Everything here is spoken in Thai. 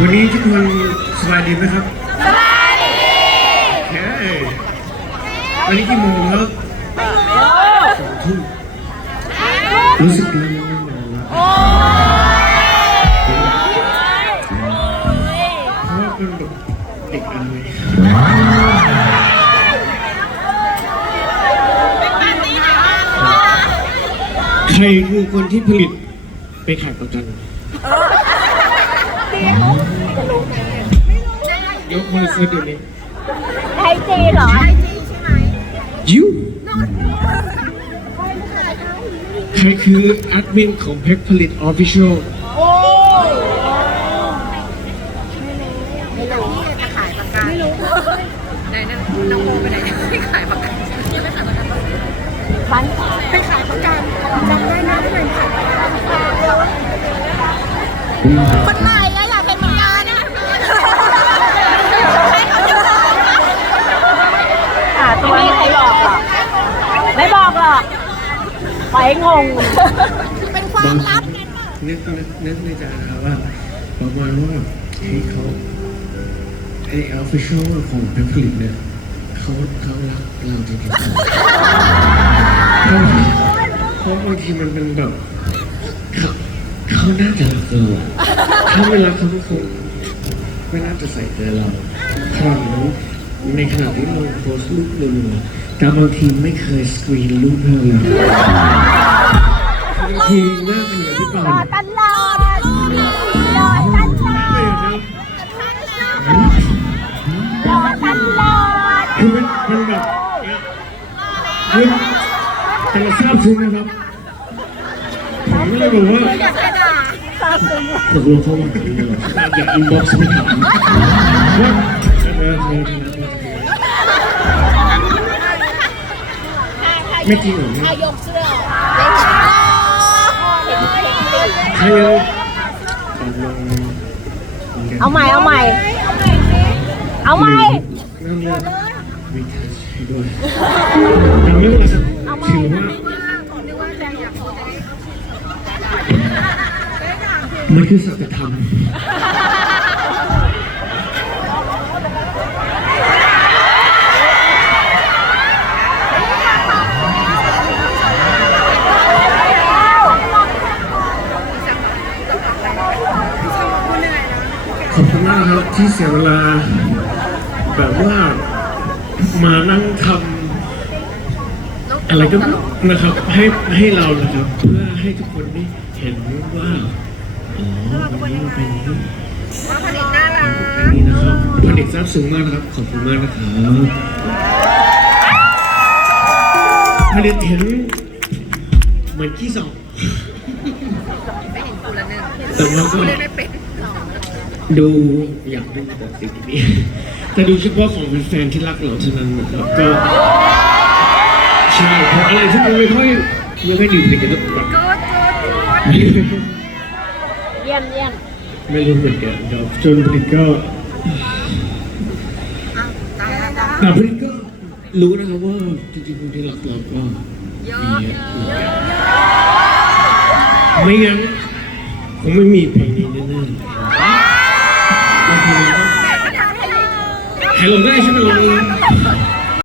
วันนี้ทุกคนสบายดีไหมครับ สบายดีเย้วันนี้กี่โมงแล้วสองทุ่มรู้สึกดีมากเลยนะโอ้ยเพราะว่าเป็นแบบเด็กอันเลยใครคือคนที่ผลิตไปขายประกัน ยกมือขึ้นเดี๋ยวนี้ไทยจีเหรอยูใครคือแอดมินของเพชรผลิตออฟฟิเชียลโอ้ยไหนนั่นน้องโมไปไหนไม่ขายประกันไม่ขายประกันฟันไปขายประกันจำได้นะที่เป็นขายประกันคนไหน ไม่มีใครบอกหรอกไม่บอกหรอกไปงงเป็นความลับนึกนึกนึกในใจนะครับว่าประมาณว่าเฮ้เขาไอออฟฟิเชียลของเพชรผลิตเนี่ยเขาเขารักเราจริงๆเพราะเพราะบางทีมันเป็นแบบเขาเขาน่าจะรักเราอะถ้าไม่รักเขาก็คงไม่น่าจะใส่ใจเราขนาดนั้น ในขณะที่เราโพสต์รูปเราแต่บางทีไม่เคยสกรีนรูปเธอเลยบางทีหน้าเป็นอย่างพี่ปานตลอดรอตลอดรอตลอดคือมันมันแบบคือแต่เราทราบซึ้งนะครับผมก็เลยบอกว่าอยากให้ด่าทราบซึ้งตกลงเขาว่าอยากอินบ็อกซ์ไม่ถามว่า ไม่จริงเหรออายกเสื้อเห็นเห็นเห็นใครยังตกลงเอาใหม่ เอาใหม่ เอาใหม่ นั่นเลยมีทัชให้ด้วยแต่ไม่เป็นไรครับถือว่ามันคือสัจธรรม ขอบคุณมากครับที่เสียเวลา แบบว่ามานั่งทำอะไรก็นะครับ ให้ให้เรานะครับ เพื่อให้ทุกคนได้เห็นว่าอ๋อวันนี้มันเป็นอย่างนี้ว่าผลิตน่ารักเป็นอย่างนี้นะครับผลิตซาบซึ้งมากนะครับ ขอบคุณมากนะครับผลิตเห็นเหมือนขี้สองไม่เห็นกูละหนึ่งแต่ว่าก็เล่นไม่เป็น ดูอยากดูแต่สิ่งนี้ แต่ดูเฉพาะของแฟนๆที่รักเราเท่านั้นนะครับก็ใช่เพราะอะไรที่มันไม่ค่อยไม่ค่อยดื่มติดกันต้องแบบโกดโกดเยี่ยมเยี่ยมไม่รู้เหมือนกันครับจนผลิตก็ตายแล้วแต่ผลิตก็รู้นะครับว่าจริงๆคนที่รักเราก็เยมีอะเยอะไม่งั้นคงไม่มีเพลงนี้แน่ๆ แล้วเพล